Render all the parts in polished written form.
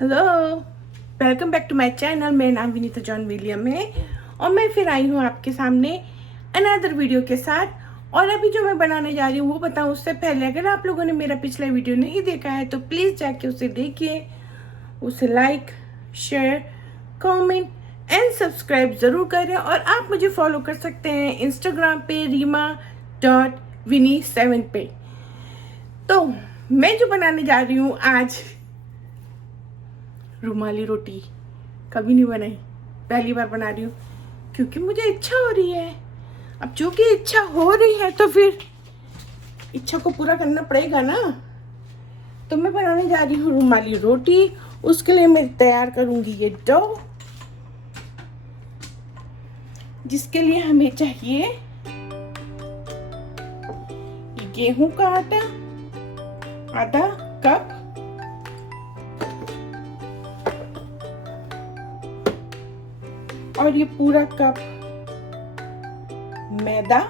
Hello, welcome back to my channel. मेरा नाम Vinita John William है और मैं फिर आई हूँ आपके सामने अनदर वीडियो के साथ। और अभी जो मैं बनाने जा रही हूँ वो बताऊँ उससे पहले अगर आप लोगों ने मेरा पिछला वीडियो नहीं देखा है तो प्लीज़ जाके उसे देखिए, उसे like, share, comment and subscribe ज़रूर करें। और आप मुझे फॉलो कर सकते हैं इंस्टाग्राम पे रीमा.विनी7 पे। तो मैं जो बनाने जा रही हूँ आज रुमाली रोटी, कभी नहीं बनाई, पहली बार बना रही हूँ क्योंकि मुझे इच्छा हो रही है। अब चूंकि इच्छा हो रही है तो फिर इच्छा को पूरा करना पड़ेगा ना। तो मैं बनाने जा रही हूँ रुमाली रोटी। उसके लिए मैं तैयार करूँगी ये डो, जिसके लिए हमें चाहिए गेहूं का आटा आधा कप, और ये पूरा कप मैदा,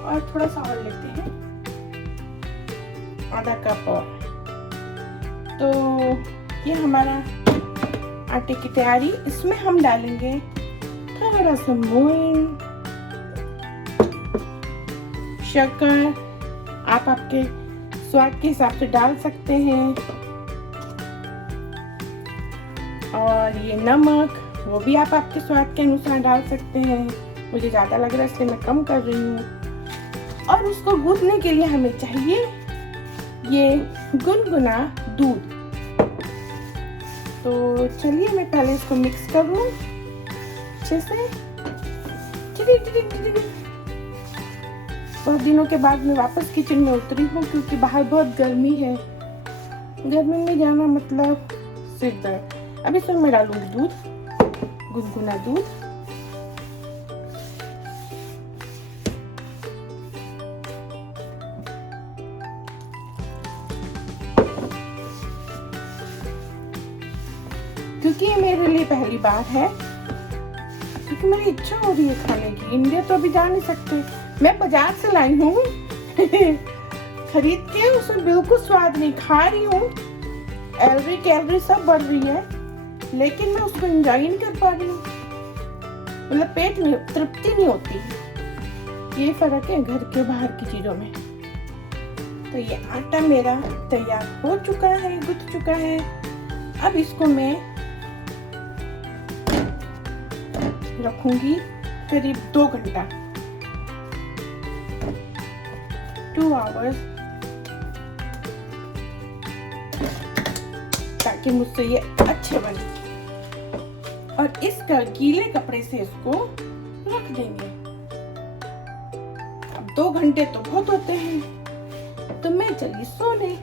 और थोड़ा सा और लेते हैं, आधा कप और। तो ये हमारा आटे की तैयारी। इसमें हम डालेंगे थोड़ा सा मोइन, शक्कर आप आपके स्वाद के हिसाब से डाल सकते हैं, और ये नमक वो भी आप आपके स्वाद के अनुसार डाल सकते हैं। मुझे ज़्यादा लग रहा है इसलिए मैं कम कर रही हूँ। और उसको गूंथने के लिए हमें चाहिए ये गुनगुना दूध। तो चलिए मैं पहले इसको मिक्स कर लूँ अच्छे से। बहुत दिनों के बाद मैं वापस किचन में उतरी हूँ क्योंकि बाहर बहुत गर्मी है। गर्मी में जाना मतलब सिर दर्द। अब इसमें मैं डालूंगी दूध, गुनगुना दूध। क्योंकि ये मेरे लिए पहली बार है, क्योंकि मेरी इच्छा हो रही है खाने की। इंडिया तो अभी जा नहीं सकते, मैं बाजार से लाई हूँ खरीद के। उसमें बिल्कुल स्वाद नहीं, खा रही हूँ, कैलोरी सब बढ़ रही है, लेकिन मैं उसको एंजॉय नहीं कर पा रही हूँ। मतलब पेट नहीं, तृप्ति नहीं होती। ये फर्क है घर के बाहर की चीजों में। तो ये आटा मेरा तैयार हो चुका है, गुथ चुका है। अब इसको मैं रखूंगी करीब 2 घंटा, 2 आवर्स, ताकि मुझसे ये अच्छे बने। और इसका गीले कपड़े से इसको रख देंगे। अब 2 घंटे तो बहुत होते हैं, तो मैं चली सोने।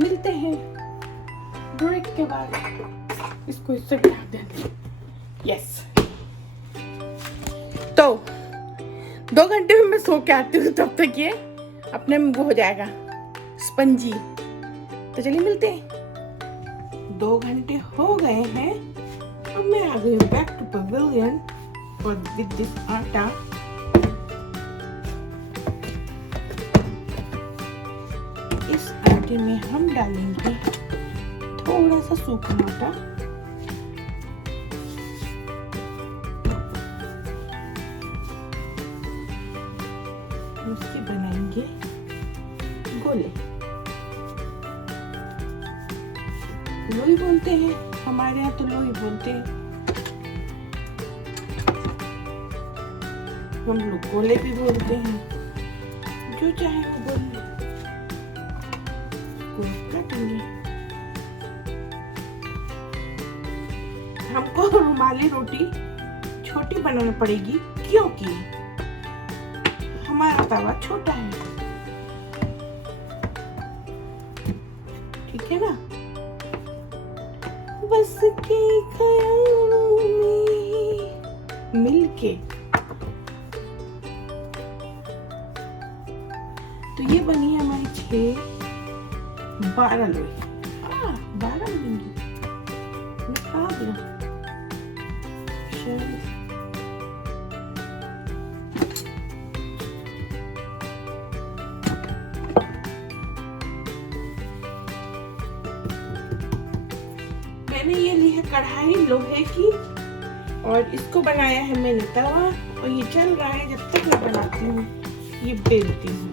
मिलते हैं ब्रेक के बाद। इसको इससे ढक देंगे। यस, तो 2 घंटे में मैं सो के आती हूँ, तब तक ये अपने में वो हो जाएगा स्पंजी। तो चलिए मिलते हैं। 2 घंटे हो गए हैं। अब मैं आ गई हूँ बैक टू पवेलियन और विद दिस आटा। इस आटे में हम डालेंगे थोड़ा सा सूखा आटा, उसके बनाएंगे गोले। लोई बोलते हैं, हमारे यहाँ तो लोई बोलते हैं। हम लोग गोले भी बोलते हैं, जो चाहे वो बोल ले। काटेंगे। हमको रुमाली रोटी छोटी बनानी पड़ेगी क्योंकि हमारा तवा छोटा है, ठीक है ना। बस के ख्यालों में मिलके। तो ये बनी है हमारी 12 लोई। 12 बनेंगी। मैं खा दिया कढ़ाई लोहे की और इसको बनाया है मैंने तवा और ये चल रहा है। जब तक मैं बनाती हूँ ये बेलती हूँ।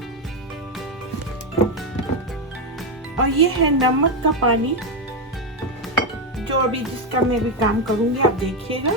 और ये है नमक का पानी जो अभी जिसका मैं भी काम करूंगी, आप देखिएगा।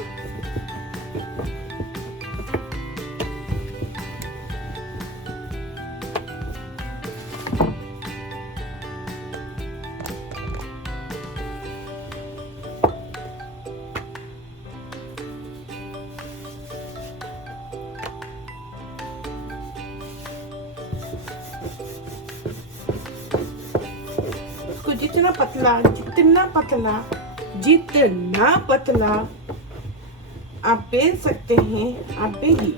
जितना पतला आप बेल सकते हैं आप बेलिए,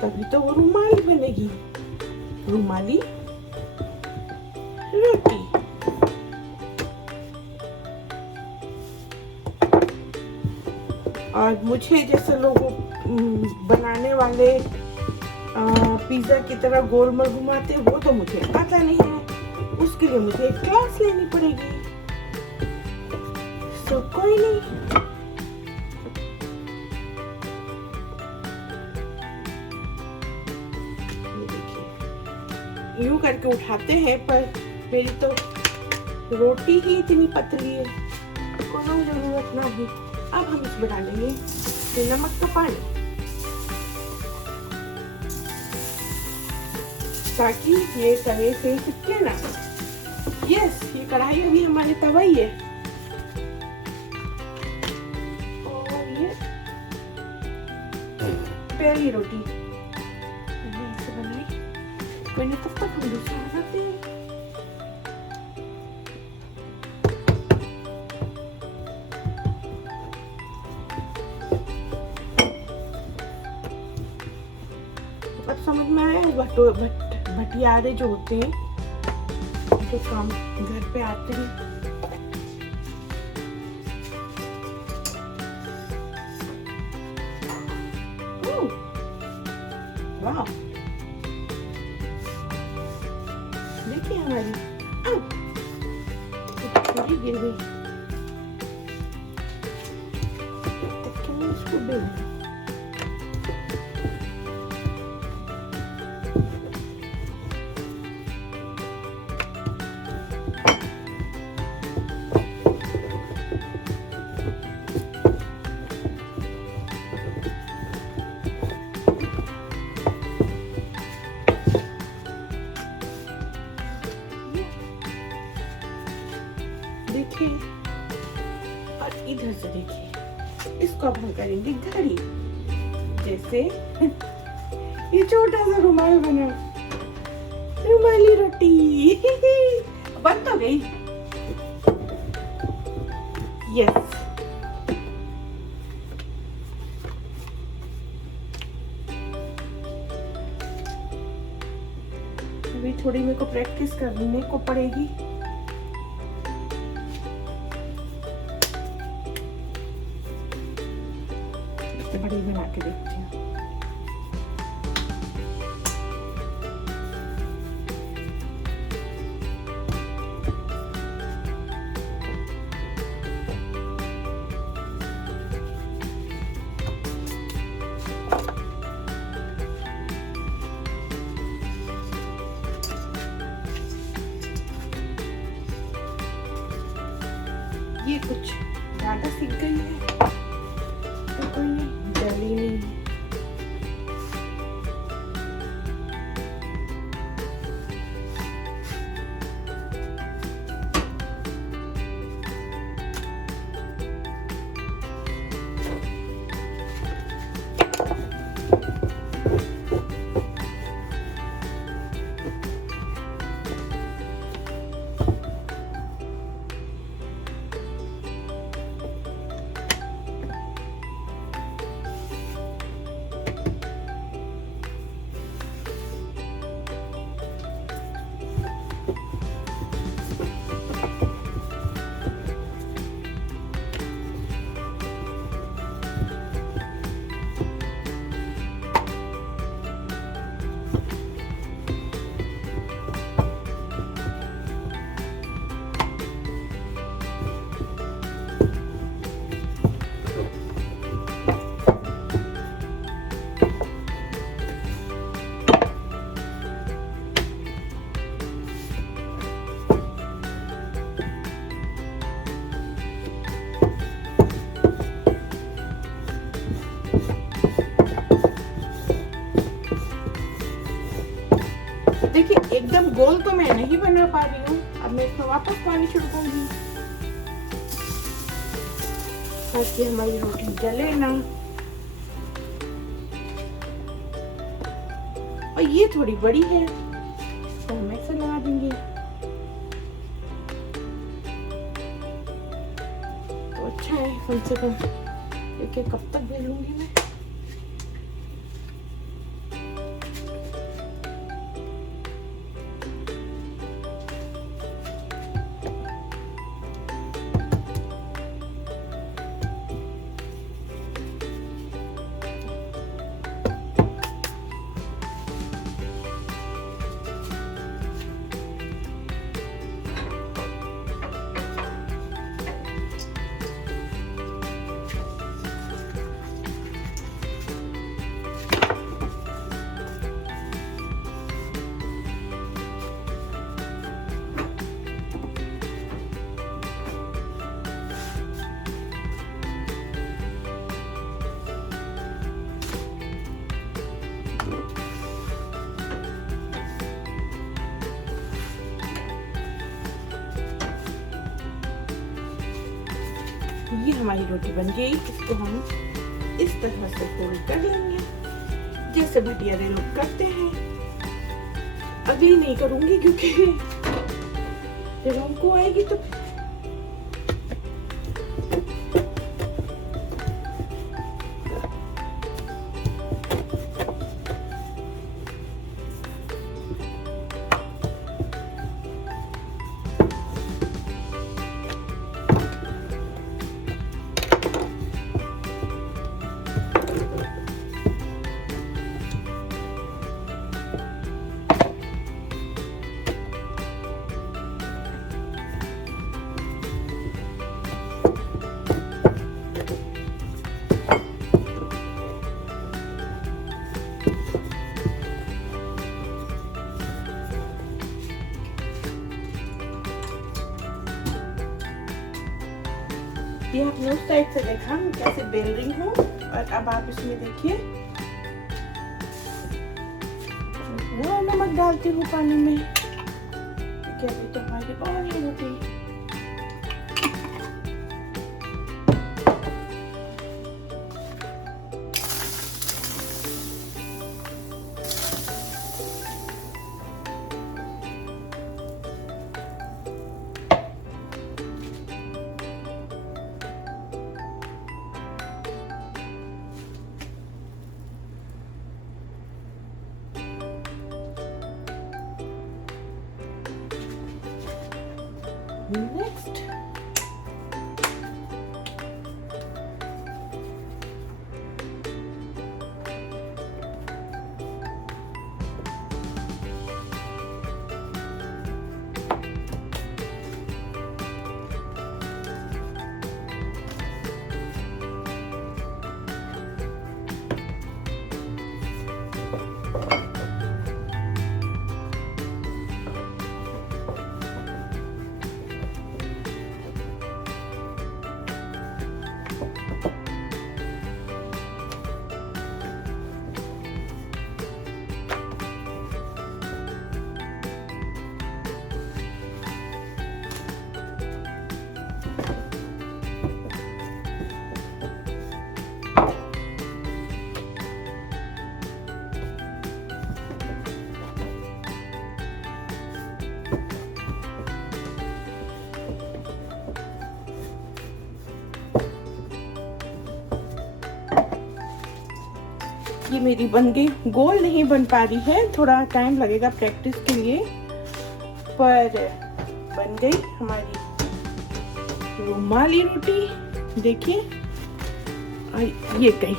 तभी तो वो रुमाली बनेगी, रुमाली रोटी। और मुझे जैसे लोग बनाने वाले पिज्जा की तरह गोल मोल घुमाते, वो तो मुझे आता नहीं है। उसके लिए मुझे एक क्लास लेनी पड़ेगी। तो कोई नहीं, ये देखिए यूं करके उठाते हैं, पर मेरी तो रोटी ही इतनी पतली है, कोई जरूरत ना है। अब हम इसमें डालेंगे नमक का पानी ताकि ये तवे से चिपके ना। यस, ये कढ़ाई अभी हमारे तवा ही है। और ये पहली रोटी ऐसे बनाई, कोई नहीं, तब तक हम दूसरा बनाते हैं। अब समझ में आया भटियारे जो होते हैं जो काम घर पे आते हैं, वाह देखिए हमारी पूरी गिर गई। इसको बेल देखिए, और इधर से देखिए, इसको अब हम करेंगे घड़ी जैसे। ये छोटा सा रुमाल बना, रुमाली रोटी बन तो गई। यस, अभी थोड़ी मेरे को प्रैक्टिस करने को पड़ेगी। बड़ी बना के देखते हैं। ये कुछ ज्यादा सीख गई है तो कोई नहीं, जली नहीं। देखिए एकदम गोल तो मैं नहीं बना पा रही हूँ। अब मैं इसमें वापस पानी छिड़कूंगी ताकि हमारी रोटी जले ना। और ये थोड़ी बड़ी है तो हम ऐसे लगा देंगे तो अच्छा है। कम से कम देखिए कब तक बेलूंगी मैं। ये हमारी रोटी बन गई। इसको हम इस तरह से फोल्ड कर लेंगे जैसे भटियारे लोग करते हैं। अगली नहीं करूंगी क्योंकि जब हमको आएगी तो ये आपने उस साइड से देखा मैं कैसे बेल रही हूँ। और अब आप इसमें देखिए नमक डालती हूँ पानी में। अभी तो हमारी और ही रोटी next. ये मेरी बन गई। गोल नहीं बन पा रही है, थोड़ा टाइम लगेगा प्रैक्टिस के लिए, पर बन गई हमारी रुमाली रोटी। देखिए ये गई।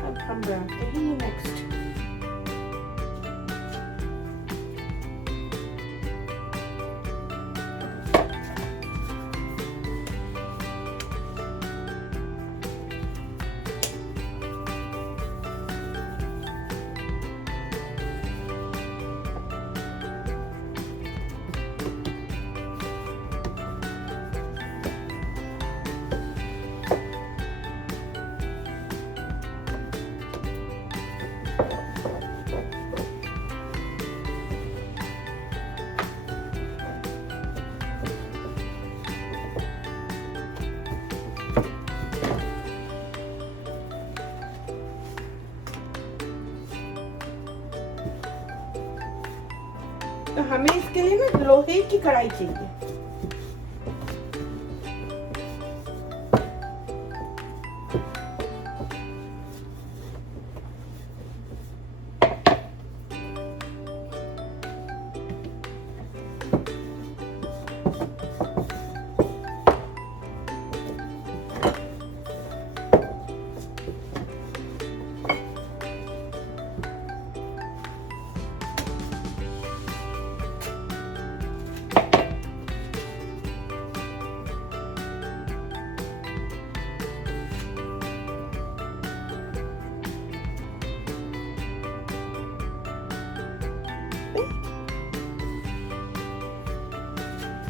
अब हम बनाते हैं नेक्स्ट। तो हमें इसके लिए ना लोहे की कढ़ाई चाहिए।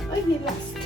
और ये लास्ट।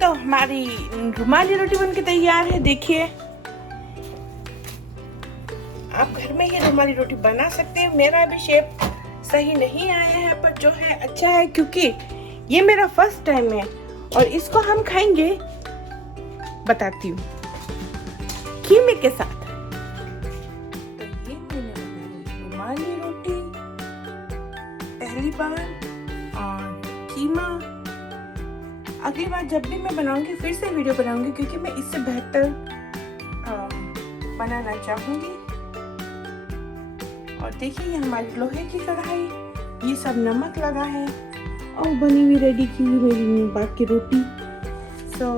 तो हमारी रुमाली रोटी बनके तैयार है। देखिए, आप घर में ही रुमाली रोटी बना सकते हैं। मेरा अभी शेप सही नहीं आया है, पर जो है अच्छा है, क्योंकि ये मेरा फर्स्ट टाइम है और इसको हम खाएंगे, बताती हूँ, कीमे के साथ। तो ये मैंने बनाई रुमाली रोटी पहली बार, और कीमा अगली बार जब भी मैं बनाऊंगी फिर से वीडियो बनाऊंगी, क्योंकि मैं इससे बेहतर बनाना चाहूंगी। और देखिए, ये हमारी लोहे की कढ़ाई, ये सब नमक लगा है, और बनी हुई रेडी की हुई मेरी बाकी रोटी। सो